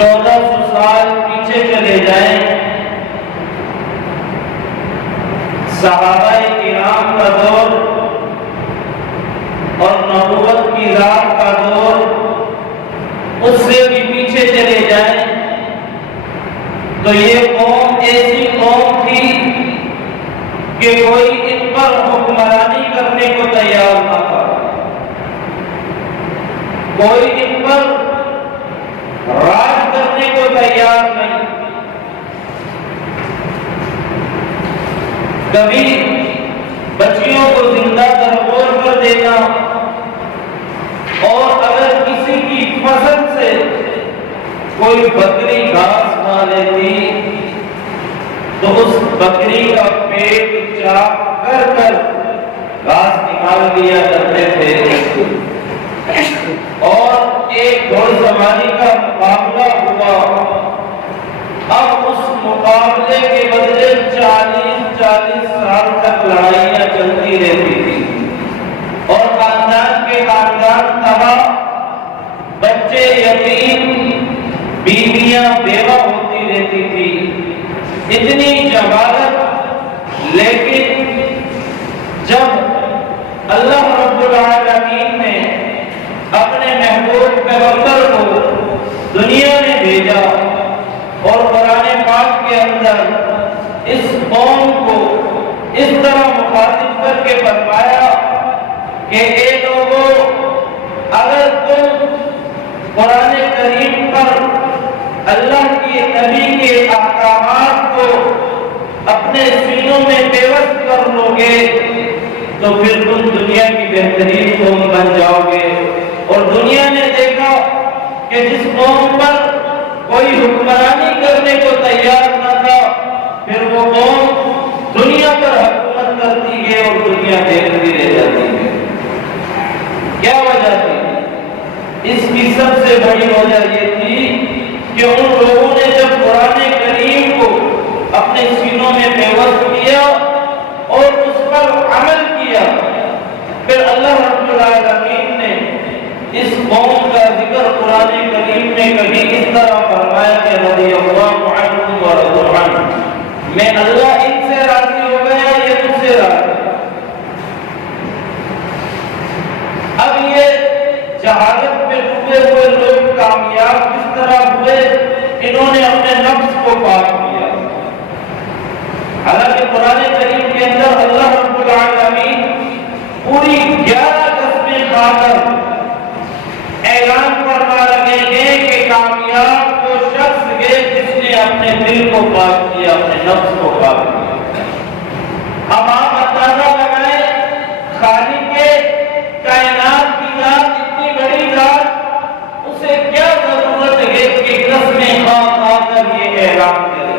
1400 سال پیچھے چلے جائیں، صحابہ کرام کا دور اور نبوت کی رات کا دور، اس سے بھی پیچھے چلے جائیں تو یہ قوم ایسی قوم تھی کہ کوئی ان پر حکمرانی کرنے کو تیار نہ تھا، کوئی ان پر راج کرنے کو تیار نہیں۔ کبھی بچیوں کو زندہ درگور کر دینا، اور اگر کسی کی فصل سے کوئی بکری گھاس کھا لیتی تو اس بکری کا پیٹ چاک کر کر گھاس نکال دیا کرتے تھے، اور ایک گھوڑ سواری کا مقابلہ ہوا۔ اب اس مقابلے کے بدلے 40 سال تک لڑائیاں چلتی رہتی تھی، اور خاندان کے خاندان تباہ، بچے یتیم، بیویاں بیوہ ہوتی رہتی تھی، اتنی جہالت۔ لیکن جب اللہ رب العالمین نے اپنے محبوب پیغمبر کو دنیا میں بھیجا اور قرآن پاک کے اندر اس قوم کو اس طرح مخاطب کر کے فرمایا کہ اے لوگوں، اگر تم قرآن کریم پر اللہ کے نبی کے احکامات کو اپنے سینوں میں پیوست کر لو گے تو پھر تم دنیا کی بہترین قوم بن جاؤ گے۔ اور دنیا نے دیکھا کہ جس قوم پر کوئی حکمرانی کرنے کو تیار نہ تھا، پھر وہ قوم دنیا پر حکومت کرتی ہے اور دنیا دیکھتی رہ جاتی ہے۔ کیا وجہ تھی؟ اس کی سب سے بڑی وجہ یہ تھی کہ ان لوگوں نے جب قرآن کریم کو اپنے سینوں میں پیوست کیا اور اس پر عمل کیا، پھر اللہ رب العالمین نے اس قوم کا ذکر قرآن کریم میں کبھی اس طرح فرمایا کہ رضی اللہ عنہم ورضوا عنہ، میں اللہ ان سے راضی ہو گیا، یہ مجھ سے راضی۔ اب یہ جہالت میں ڈوبے ہوئے لوگ کامیاب کس طرح ہوئے؟ انہوں نے اپنے نفس کو پاک کیا۔ حالانکہ قرآن کریم کے اندر اللہ رب العالمین پوری 11 قسمیں کھا کر اعلان فرما رہے ہیں کہ کامیاب وہ شخص ہے جس نے اپنے دل کو پاک کیا، اپنے نفس کو پاک کیا۔ اب آپ اندازہ لگائیں، خالق کائنات کی ذات، اتنی بڑی ذات، اسے کیا ضرورت ہے کہ قسمیں کھا کھا کر یہ اعلان کرے؟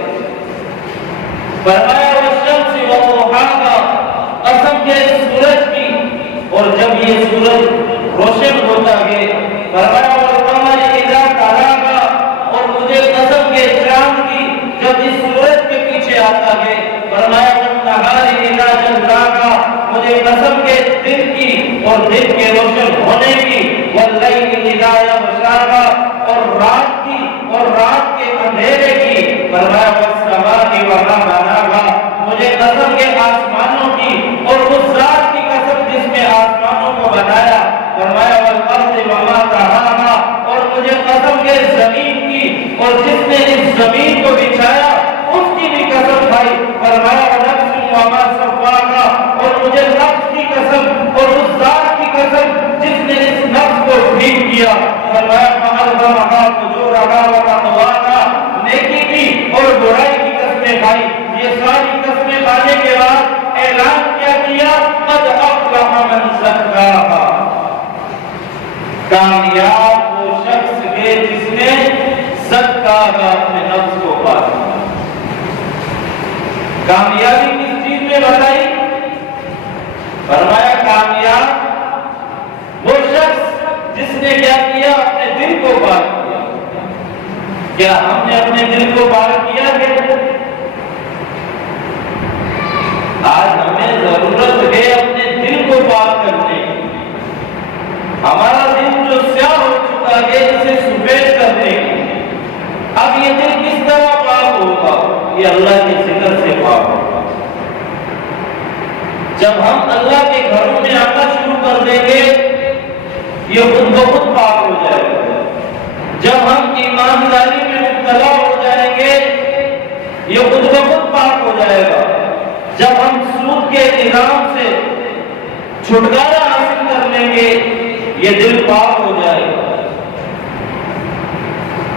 فرمایا والشمس وضحاها، قسم کے سورج کی، اور جب یہ سورج روشن ہوتا ہے، فرمایا والقمر اذا تلاها، اور مجھے قسم کے چاند کی جب اس سورج کے پیچھے آتا ہے، فرمایا والنہار اذا جلاها، مجھے قسم کے دن کی اور دن کے روشن ہونے کی، واللیل اذا یغشاها، اور رات کی اور رات کے اندھیرے کی، فرمایا والسماء وما بناها، مجھے قسم کے آسمانوں کی اور اس ذات کی قسم جس نے آسمانوں کو بنایا، فرمایا والارض وما طحاها، اور مجھے قسم کے زمین کی اور جس نے اس زمین کو بچھایا اس کی بھی قسم کھائی، فرمایا ونفس وما سواها، اور مجھے نفس کی قسم اور اس ذات کی قسم جس نے اس نفس کو ٹھیک کیا، فرمایا فألهمها فجورها وتقواها، نیکی کی اور برائی کی قسمیں کھائی۔ یہ ساری قسمیں کھانے کے بعد اعلان کیا قد افلح من زکاها، کامیاب وہ شخص ہے جس نے زکاها، اپنے نفس کو پاک کیا۔ کامیابی کس چیز میں بتائی؟ فرمایا کامیاب وہ شخص جس نے کیا کیا؟ اپنے دل کو پاک کیا۔ کیا ہم نے اپنے دل کو پاک کیا ہے؟ آج ہمیں ضرورت ہے اپنے دل کو پاک کرنے کی، ہمارا دل جو سیاہ ہو چکا ہے اسے سفید کرنے کی۔ یہ اللہ کے ذکر سے پاک ہوگا۔ جب ہم اللہ کے گھروں میں آنا شروع کر دیں گے یہ خود بخود پاک ہو جائے گا۔ جب ہم ایمانداری میں مبتلا ہو جائیں گے یہ خود بخود پاک ہو جائے گا۔ جب ہم سود کے نظام سے چھٹکارا حاصل کر لیں گے یہ دل پاک ہو جائے گا۔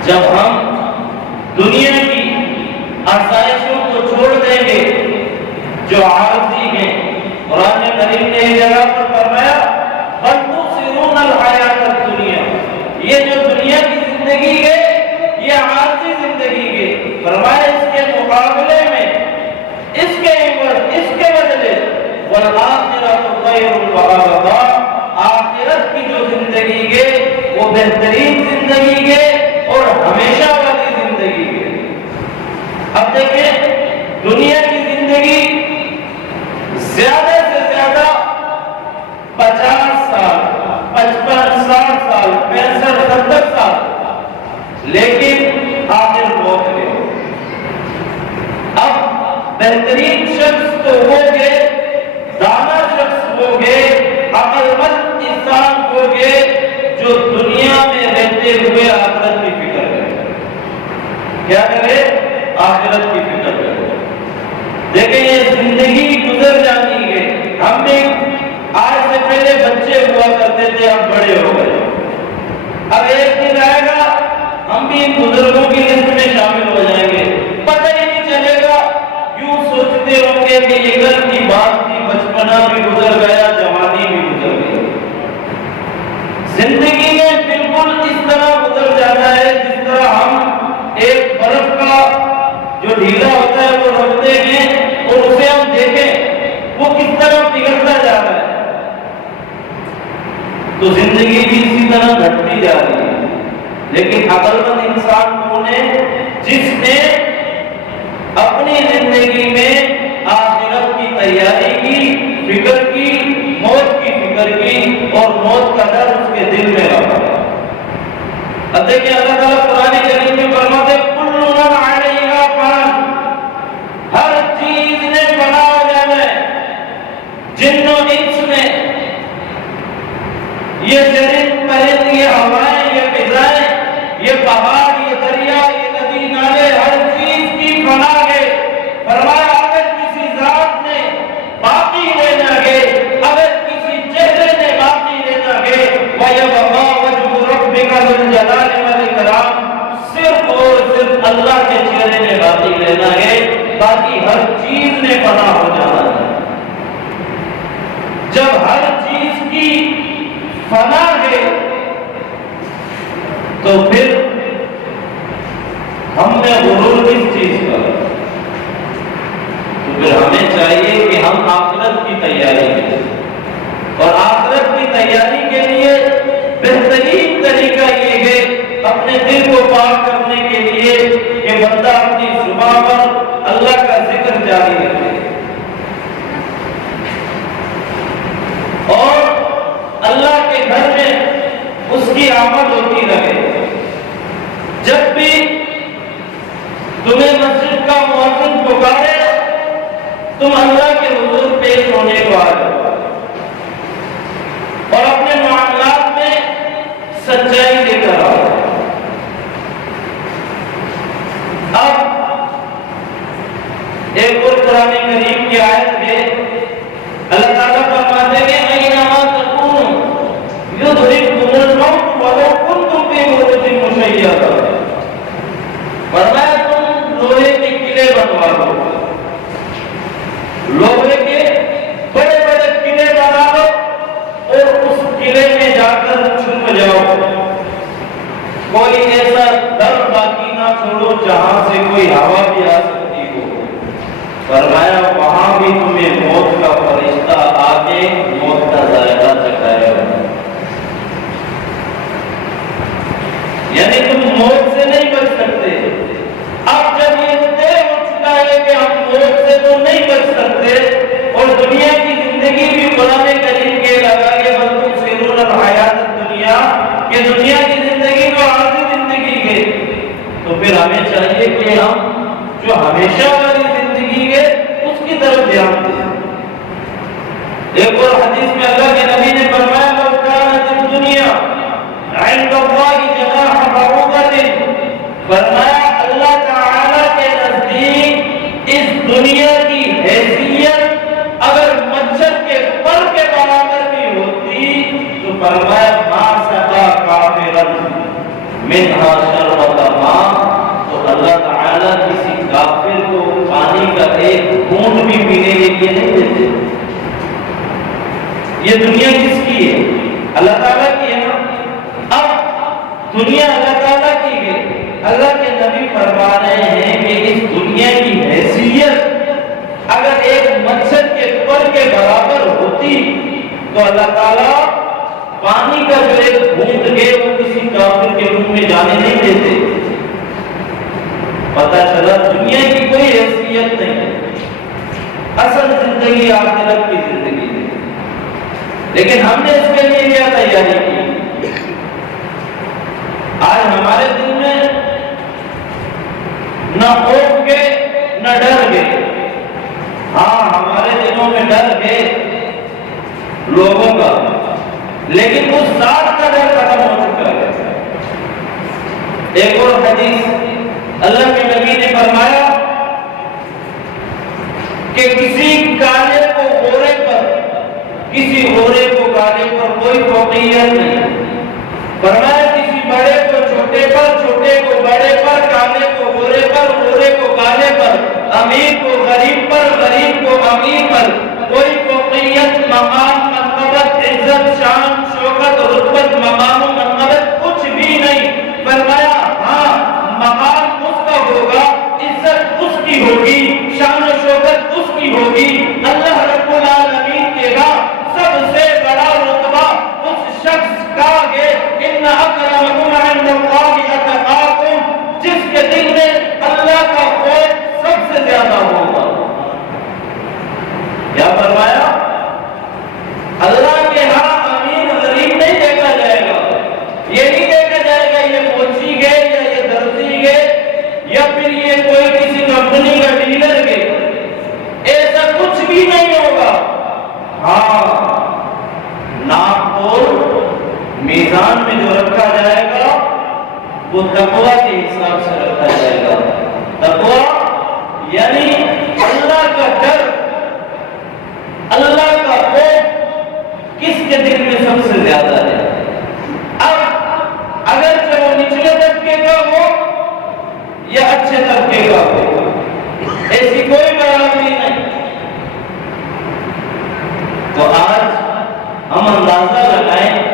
جب ہم دنیا کی آسائشوں کو چھوڑ دیں گے جو عارضی ہیں، قرآن کریم نے ایک جگہ پر فرمایا بل تؤثرون الحیات الدنیا، یہ جو دنیا کی زندگی ہے یہ عارضی زندگی ہے، فرمایا اس کے مقابلے میں اس کے عوض اس کے بدلے والآخرۃ خیر وابقیٰ، آخرت کی جو زندگی ہے وہ بہترین زندگی ہے اور ہمیشہ والی زندگی ہے۔ اب دیکھیں دنیا کی زندگی زیادہ سے زیادہ 50 سال، 55 60 سال، 65 70 سال، لیکن آخر موت ہے۔ اب بہترین شخص تو ہو گئے، دانا شخص ہو گئے، عقل مند انسان ہو گئے جو دنیا میں رہتے ہوئے آخرت کی فکر کرے۔ کیا کرے؟ آخرت کی فکر کرے۔ دیکھیں یہ زندگی گزر جاتی ہے۔ ہم بھی آج سے پہلے بچے ہوا کرتے تھے، ہم بڑے ہو گئے۔ اب ایک دن آئے گا ہم بھی ان بزرگوں کی لسٹ میں شامل ہو جائیں گے، پتہ ہی نہیں چلے گا، یوں سوچتے ہوں گے کہ یہ کل کی بات تھی، بچپنا بھی گزر گیا، جوانی بھی گزر گئی۔ زندگی میں بالکل اس طرح گزر جانا ہے جس طرح ہم ایک برف کا جو ڈھیلا ہوتا ہے وہ رکھتے ہیں اور اسے ہم دیکھیں وہ کس طرح پگھلتا جا رہا ہے، تو زندگی بھی اسی طرح گھٹتی جا رہی ہے۔ لیکن عقل مند انسان کون ہے؟ جس نے اپنی زندگی میں آخرت کی تیاری کی، فکر کی، موت کی فکر کی اور موت کا ڈر اس کے دل میں رکھا۔ اب دیکھیں اللہ تعالیٰ قرآن کریم میں فرماتے ہیں کل من علیہا فان، ہر چیز نے فنا ہو جانا ہے، جن و انس میں، یہ زمین پرند، یہ ہوائیں، یہ فضائیں، یہ پہاڑ، یہ دریا، یہ ندی نالے، ہر چیز کی فنا ہے۔ فرمایا اگر کسی ذات نے باقی رہنا ہے، اگر کسی چہرے نے باقی رہنا ہے، وَيَبْقَى وَجْهُ رَبِّكَ ذُو الْجَلَالِ وَالْإِكْرَامِ، صرف اور صرف اللہ کے چہرے نے باقی رہنا ہے، باقی ہر چیز نے فنا ہو جانا ہے۔ جب ہر چیز کی فنا ہے تو پھر ہم نے غرور کس چیز کا؟ تو پھر ہمیں چاہیے کہ ہم آخرت کی تیاری کریں، اور آخرت کی تیاری کے لیے بہترین طریقہ یہ ہے اپنے دل کو پاک کرنے کے لیے کہ بندہ اپنی زبان پر اللہ کا ذکر جاری رکھے اور اللہ کے گھر میں اس کی آمد ہوتی رہے۔ جب بھی تمہیں مسجد کا مؤذن پکارے تم اللہ کے حضور پیش ہونے کو آ جاؤ اور اپنے معاملات میں سچائی لے کر آؤ۔ اب ایک اور قرآن کریم کی آیت ہے، اللہ تعالیٰ فرماتے ہیں اینما تکونوا یدرککم الموت ولو کنتم فی بروج مشیدہ، فرمایا تم لوہے کے قلعے بنوا لو، لوہے کے بڑے بڑے قلعے بنا لو اور اس قلعے میں جا کر چھپ جاؤ، کوئی ایسا در باقی نہ چھوڑو جہاں سے کوئی ہوا بھی آ سکتی ہو۔ فرمایا وہاں بھی تمہیں موت کا فرشتہ آ کے موت کا ذائقہ چکھائے گا، یعنی تم موت سے نہیں بچ سکتے۔ اب جب یہ طے ہو چکا ہے کہ ہم موت سے تو نہیں بچ سکتے اور دنیا کی زندگی بھی قرآن کریم کے لگا کے بل تؤثرون الحیات الدنیا کہ دنیا کی زندگی تو عارضی زندگی ہے، تو پھر ہمیں چاہیے کہ ہم جو ہمیشہ والی زندگی ہے اس کی طرف دھیان دیں۔ ایک اور حدیث میں اللہ کے نبی نے فرمایا لو كانت الدنيا عند الله جناح بعوضة، فرمایا اللہ تعالی کے نزدیک اس دنیا کی حیثیت اگر مچھر کے پر کے برابر بھی ہوتی تو فرمایا ما سقا کافرا منها شربة ماء، تو اللہ تعالی کسی کافر کو پانی کا ایک بوند بھی پینے کے لیے نہیں دیتے۔ یہ دنیا کس کی ہے؟ اللہ تعالیٰ کی ہے نا۔ اب دنیا اللہ تعالیٰ کی ہے، اللہ کے نبی فرما رہے ہیں کہ اس دنیا کی حیثیت اگر ایک مچھر کے پر کے برابر ہوتی تو اللہ تعالیٰ پانی کا جو ایک بوند ہے وہ کسی کافر کے منہ میں جانے نہیں دیتے۔ پتہ چلا دنیا کی کوئی حیثیت نہیں ہے، اصل زندگی آخرت کی زندگی ہے۔ لیکن ہم نے اس کے لیے کیا تیاری کی؟ آج ہمارے دل میں نہ خوف کے نہ ڈر گئے۔ ہاں ہمارے دلوں میں ڈر ہے لوگوں کا، لیکن اس ذات کا ڈر ختم ہو چکا ہے۔ ایک اور حدیث اللہ کے نبی نے فرمایا کہ کسی کالے کو غورے پر، کسی غورے کو کالے پر کوئی فوقیت نہیں۔ فرمایا کسی بڑے کو چھوٹے پر، چھوٹے کو بڑے پر، کالے کو غورے پر، غورے کو کالے پر، امیر کو غریب پر، غریب کو امیر پر کوئی فوقیت، مقام، منقبت، عزت، شان، شوکت، رتبت، مقام و منقبت کچھ بھی نہیں۔ فرمایا ہاں مقام اس کا ہوگا، عزت اس کی ہوگی، شان و شوکت اس کی ہوگی، اللہ رب العالمین کے گا سب سے بڑا رتبہ اس شخص کا ہے۔ ان اکرمکم عند اللہ اتقاکم، جس کے دل میں اللہ کا خوف سب سے زیادہ ہوگا۔ کیا فرمایا؟ اللہ کے ہاں امیر غریب نہیں دیکھا جائے گا، یہ نہیں دیکھا جائے گا یہ موچی گے یا یہ درزی گے یا پھر یہ کوئی کسی کمپنی کا ڈیلر گے، ایسا کچھ بھی نہیں ہوگا۔ ہاں ناپ تول میزان میں جو رکھا جائے گا وہ تقویٰ کے حساب سے رکھا جائے گا۔ تقویٰ یعنی اللہ کا ڈر، اللہ کا خوف کس کے دل میں سب سے زیادہ ہے؟ اب اگر وہ نچلے طبقے کا ہو یا اچھے طبقے کا ہو، ایسی کوئی برابری نہیں۔ تو آج ہم اندازہ لگائیں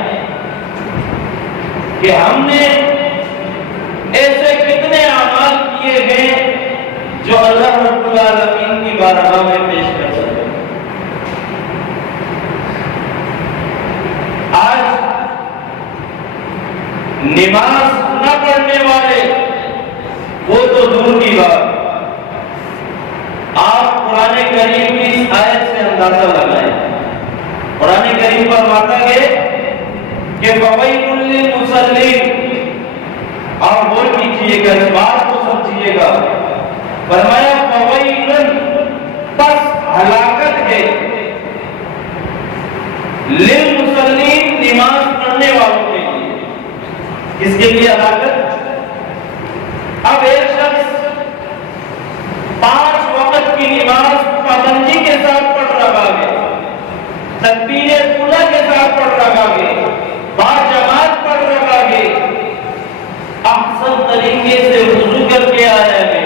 کہ ہم نے ایسے کتنے اعمال کیے ہیں جو اللہ رب العالمین کی بارگاہ میں پیش کر سکتے۔ آج نماز نہ پڑھنے والے وہ تو دور کی بات، آپ قرآن کریم کی اس آیت سے اندازہ لگائیں۔ قرآن کریم فرماتا ہے کہ فویل للمصلین، اور غور کیجئے گا، اس بات کو سمجھیے گا۔ فرمایا فویل، پس ہلاکت ہے، للمصلین، نماز پڑھنے والوں کے لیے۔ کس کے لیے ہلاکت؟ اب ایک شخص 5 وقت کی نماز پابندی کے ساتھ پڑھ رہا ہے، تکبیر اولیٰ کے ساتھ پڑھ رہا ہے، باجماعت پڑھ رہا ہے، احسن طریقے سے وضو کر کے آیا ہے،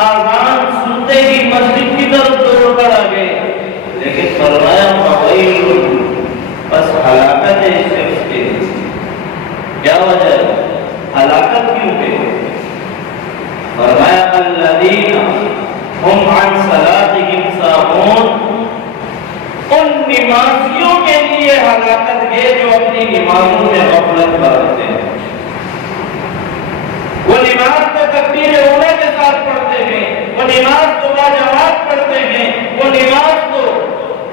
اذان سنتے ہی مسجد کی طرف دوڑ پڑا ہے، لیکن فرمایا فویل، بس ہلاکت ہے اس شخص کے۔ کیا وجہ ہے؟ ہلاکت کیوں ہے؟ فرمایا الذین ہم عن صلاتہم ساہون، ان نمازیوں کے لیے ہلاکت ہے جو اپنی نمازوں میں غفلت برتتے ہیں۔ وہ نماز تو تکبیر اولیٰ کے ساتھ پڑھتے ہیں، وہ نماز تو باجماعت پڑھتے ہیں، وہ نماز تو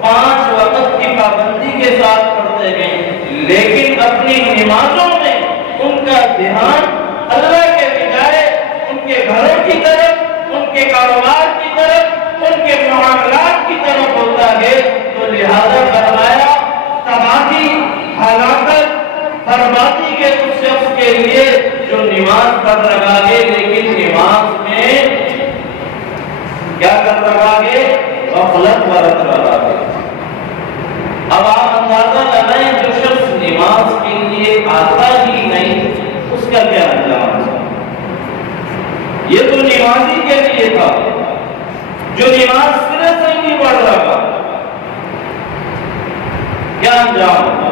5 وقت کی پابندی کے ساتھ پڑھتے ہیں، لیکن اپنی نمازوں میں ان کا دھیان اللہ کے بجائے ان کے گھروں کی طرف، ان کے کاروبار کی طرف، ان کے معاملات کی طرف ہوتا ہے، تو لہذا فرمایا تباہی، ہلاکت، بربادی کے اس شخص کے لیے جو نماز پڑھ رہا ہے لیکن نماز میں کیا کر رہا ہے؟ غفلت برت رہا ہے۔ اب آپ اندازہ لگائیں جو شخص نماز کے لیے آتا ہی نہیں اس کا کیا انجام ہے؟ یہ تو نمازی کے لیے تھا جو نماز سرے سے نہیں پڑھ رہا، کیا انجام ہوگا؟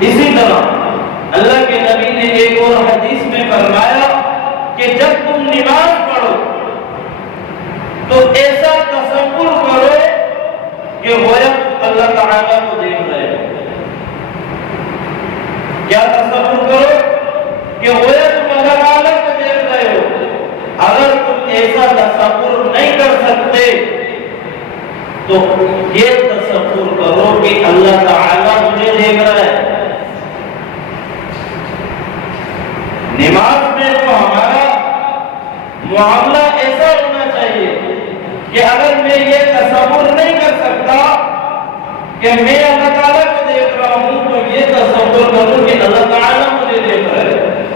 اسی طرح اللہ کے نبی نے ایک اور حدیث میں فرمایا کہ جب تم نماز پڑھو تو ایسا تصور کرو کہ گویا اللہ تعالیٰ کو دیکھ رہے ہو۔ کیا تصور کرو کہ گویا تم اللہ تعالیٰ کو دیکھ رہے ہو۔ اگر تم ایسا تصور نہیں کر سکتے تو یہ تصور کرو کہ اللہ تعالیٰ مجھے دیکھ رہا ہے۔ نماز میں تو ہمارا معاملہ ایسا ہونا چاہیے کہ اگر میں یہ تصور نہیں کر سکتا کہ میں اللہ تعالیٰ کو دیکھ رہا ہوں تو یہ تصور کروں کہ اللہ تعالیٰ مجھے دیکھ رہا ہے۔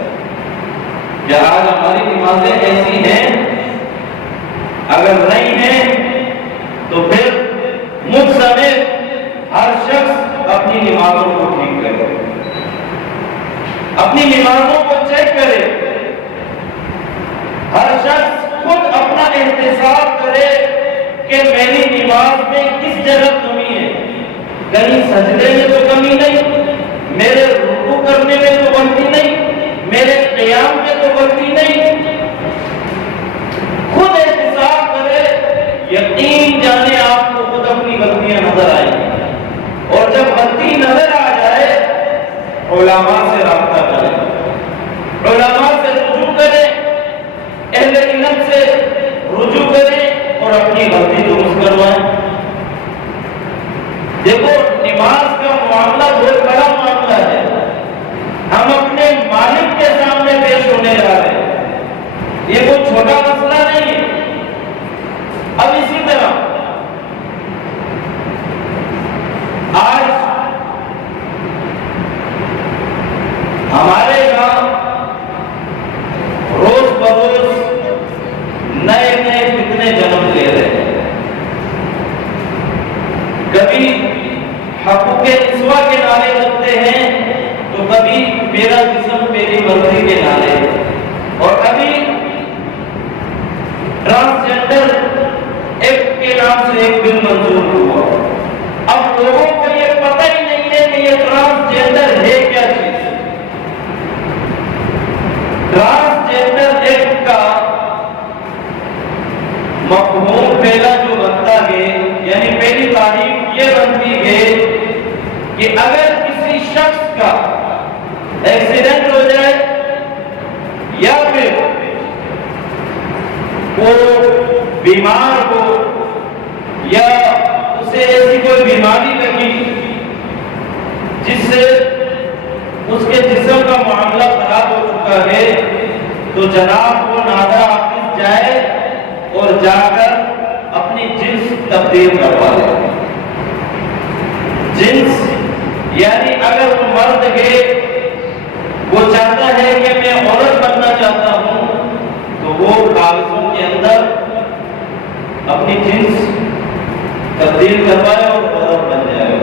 جہاں ہماری نمازیں ایسی ہیں، اگر نہیں ہیں تو پھر مجھ سمیت ہر شخص اپنی نمازوں کو ٹھیک کرے، اپنی نمازوں کو چیک کرے، ہر شخص خود اپنا احتساب کرے کہ میری نماز میں کس جگہ کمی ہے۔ کہیں سجدے میں تو کمی نہیں، میرے رکوع کرنے میں تو غلطی نہیں، میرے قیام میں تو غلطی نہیں۔ خود احتساب کرے، یقین جانے آپ کو خود اپنی غلطیاں نظر آئیں گی، اور جب غلطی نظر آ جائے علماء سے رابطہ کریں، علماء سے رجوع کریں، اہل علم سے رجوع کریں اور اپنی غلطی درست کروائیں۔ دیکھو نماز کا معاملہ بہت بڑا معاملہ ہے، ہم اپنے مالک کے سامنے پیش ہونے جا رہے ہیں، یہ کوئی چھوٹا مسئلہ نہیں ہے۔ اب اسی طرح آج ہمارے یہاں روز بروز نئے نئے فتنے جنم لے رہے ہیں۔ کبھی حقوق نسواں کے نعرے لگتے ہیں تو کبھی میرا جسم میری مرضی کے نعرے، اور کبھی ٹرانسجنڈر ایکٹ کے نام سے ایک بل منظور ہوا۔ اب لوگوں کو یہ پتہ ہی نہیں ہے کہ یہ ٹرانسجنڈر ہے کیا چیز۔ ٹرانسجنڈر ایکٹ کا مفہوم پہلا جو بنتا ہے، یعنی پہلی تعریف یہ بنتی ہے کہ اگر کسی شخص کا ایکسیڈنٹ ہو جائے یا پھر وہ بیمار ہو یا اسے ایسی کوئی بیماری لگی جس سے اس کے جسم کا معاملہ خراب ہو چکا ہے، تو جناب وہ نادرا آفس جائے اور جا کر اپنی جنس تبدیل کروا لے۔ جنس یعنی اگر وہ مرد ہے، وہ چاہتا ہے کہ میں عورت بننا چاہتا ہوں، تو وہ کاغذوں کے اندر اپنی جنس تبدیل کروائے اور عورت بن جائے۔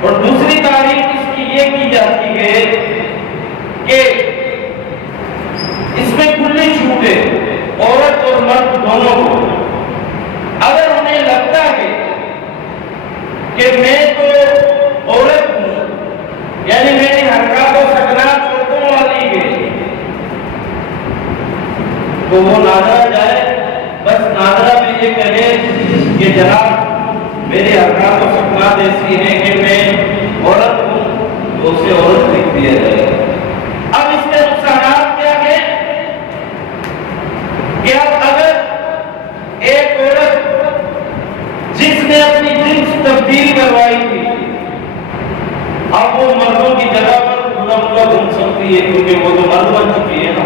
اور دوسری تعریف اس کی یہ کی جاتی ہے کہ اس میں کھلی چھوٹ ہے عورت اور مرد دونوں کو۔ اگر انہیں لگتا ہے کہ میں تو عورت ہوں، یعنی میری حرکات و سکنات عورتوں والی ہے، تو وہ نادرا جائے، بس نادرا میں یہ کہے کہ جناب میری حرکات و سکنات ایسی ہیں کہ میں عورت ہوں، تو اسے عورت لکھ دیا جائے۔ اب اس کے نقصانات کیا ہیں کہ اب اگر ایک عورت جس نے اپنی جنس تبدیل کروائی تھی، اب وہ مردوں کی جگہ پر گھوم سکتی ہے، کیونکہ وہ تو مرد بن چکی ہے نا۔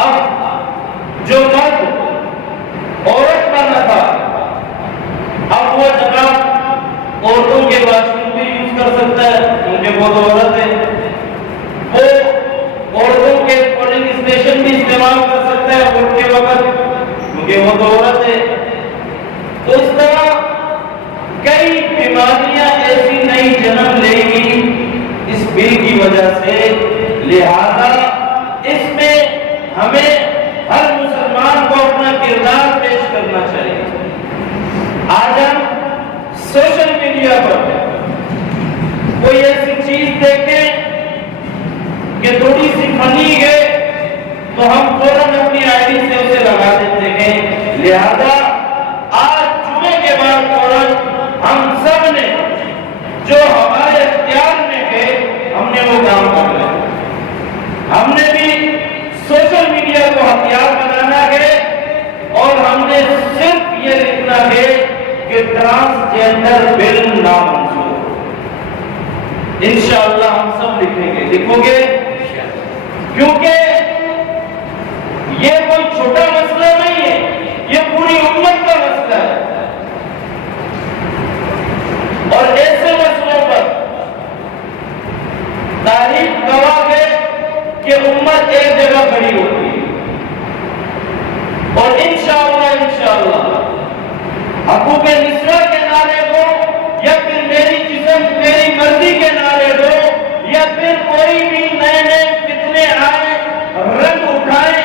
اب اپنا کردار پیش کرنا چاہیے۔ آج ہم سوشل میڈیا پر کوئی ایسی چیز دیکھیں کہ تھوڑی سی فنی ہے تو ہم فوراً اپنی آئی ڈی سے اسے لگا دیتے ہیں۔ لہذا آج جمعے کے بعد فوراً ہم سب نے جو ہمارے اختیار میں ہے ہم نے وہ کام کر لیا۔ ہم نے بھی سوشل میڈیا کو ہتھیار بنانا ہے اور ہم نے صرف یہ لکھنا ہے کہ ٹرانسجینڈر بل نامنظور۔ انشاءاللہ ہم سب لکھیں گے، لکھو گے، کیونکہ یہ کوئی چھوٹا مسئلہ نہیں ہے، یہ پوری امت کا مسئلہ ہے۔ اور ایسے مسئلوں پر تاریخ گواہ ہے کہ امت ایک جگہ کھڑی ہوتی ہے، اور انشاءاللہ حقوق نسواں کے نعرے ہو یا پھر میری جسم میری مرضی کے نعرے ہو یا پھر کوئی بھی نئے نئے فتنے آئے، رنگ اٹھائے،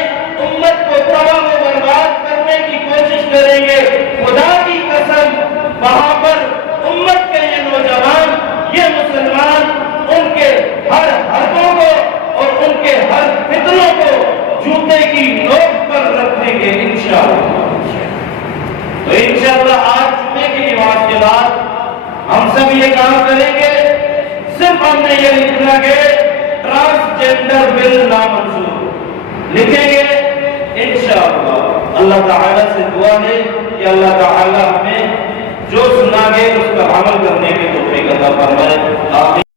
امت کو تباہ و برباد کرنے کی کوشش کریں گے، خدا کی قسم وہاں پر امت کے یہ نوجوان، یہ مسلمان ان کے ہر حرفوں کو اور ان کے ہر فتنوں کو جوتے کی نوک پر رکھیں گے انشاءاللہ۔ تو انشاءاللہ آج جمعے کی نماز کے بعد ہم سب یہ کام کریں گے، صرف ہم نے یہ لکھنا کہ ٹرانسجینڈر بل نامنظور لکھیں گے انشاءاللہ۔ اللہ تعالیٰ سے دعا ہے کہ اللہ تعالیٰ ہمیں جو سنا گے اس کا عمل کرنے کی توفیق عطا فرمائے۔ آمین۔